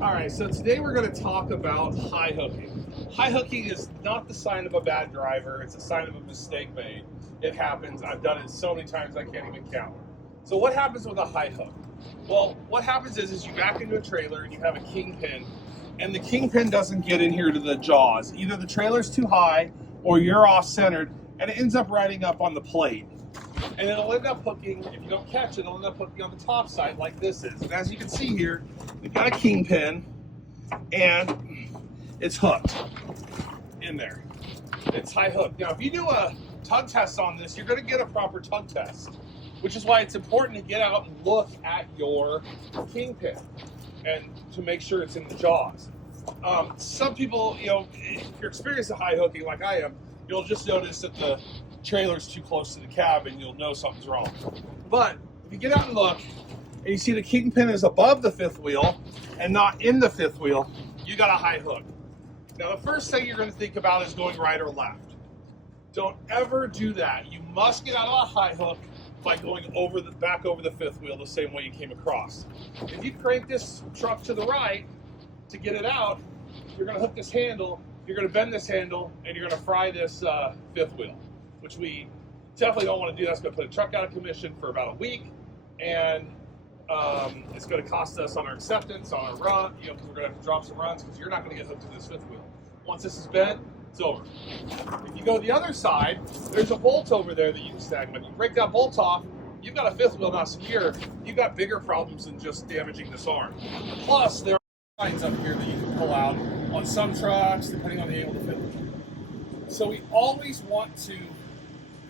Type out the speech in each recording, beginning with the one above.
All right, so today we're going to talk about high hooking. High hooking is not the sign of a bad driver, it's a sign of a mistake made. It happens. I've done it so many times I can't even count. So what happens with a high hook? Well, what happens is you back into a trailer and you have a kingpin, and the kingpin doesn't get in here to the jaws. Either the trailer's too high or you're off-centered, and it ends up riding up on the plate. And it'll end up hooking, if you don't catch it, it'll end up hooking on the top side like this is. And as you can see here, we've got a kingpin and it's hooked in there. It's high hooked. Now, if you do a tug test on this, you're going to get a proper tug test, which is why it's important to get out and look at your kingpin and to make sure it's in the jaws. Some people, if you're experienced at high hooking like I am, you'll just notice that the trailer's too close to the cab and you'll know something's wrong. But if you get out and look and you see the kingpin is above the fifth wheel and not in the fifth wheel, you got a high hook. Now the first thing you're going to think about is going right or left. Don't ever do that. You must get out of a high hook by going back over the fifth wheel the same way you came across. If you crank this truck to the right to get it out, you're going to hook this handle, you're going to bend this handle, and you're going to fry this fifth wheel, which we definitely don't want to do. That's going to put a truck out of commission for about a week, and it's going to cost us on our acceptance, on our run, because we're going to have to drop some runs because you're not going to get hooked to this fifth wheel. Once this is bent, it's over. If you go the other side, there's a bolt over there that you can snag. When you break that bolt off, you've got a fifth wheel not secure. You've got bigger problems than just damaging this arm. Plus, there are lines up here that you can pull out on some trucks, depending on the angle of the fifth wheel. So we always want to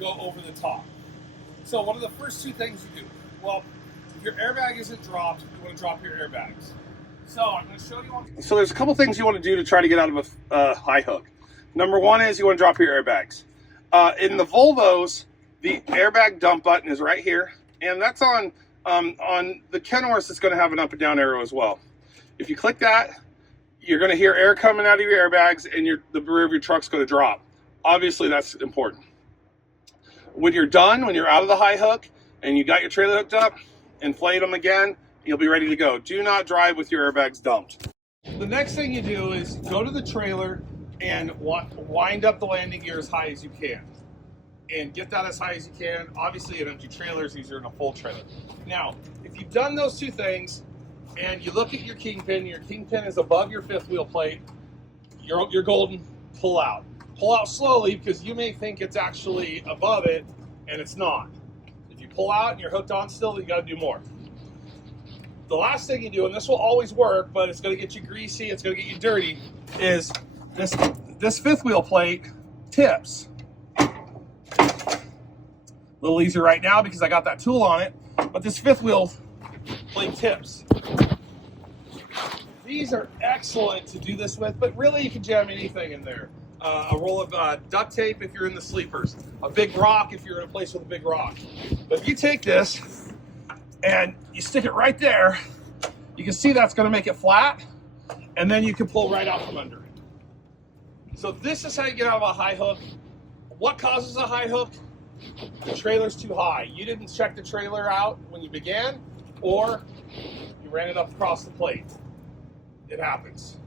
go over the top. So one of the first two things you do, well, if your airbag isn't dropped, you want to drop your airbags. So I'm going to show you. So there's a couple things you want to do to try to get out of a high hook. Number one is you want to drop your airbags. In the Volvos, the airbag dump button is right here, and that's on the Kenworth. It's going to have an up and down arrow as well. If you click that, you're going to hear air coming out of your airbags, and the rear of your truck's going to drop. Obviously, that's important. When you're done, when you're out of the high hook, and you got your trailer hooked up, inflate them again, you'll be ready to go. Do not drive with your airbags dumped. The next thing you do is go to the trailer and wind up the landing gear as high as you can. And get that as high as you can. Obviously, an empty trailer is easier than a full trailer. Now, if you've done those two things, and you look at your kingpin is above your fifth wheel plate, you're golden, pull out. Pull out slowly because you may think it's actually above it, and it's not. If you pull out and you're hooked on still, you got to do more. The last thing you do, and this will always work, but it's going to get you greasy, it's going to get you dirty, is this fifth wheel plate tips. A little easier right now because I got that tool on it, but this fifth wheel plate tips. These are excellent to do this with, but really you can jam anything in there. A roll of duct tape if you're in the sleepers, a big rock if you're in a place with a big rock. But if you take this and you stick it right there, you can see that's going to make it flat, and then you can pull right out from under it. So this is how you get out of a high hook. What causes a high hook? The trailer's too high. You didn't check the trailer out when you began, or you ran it up across the plate. It happens.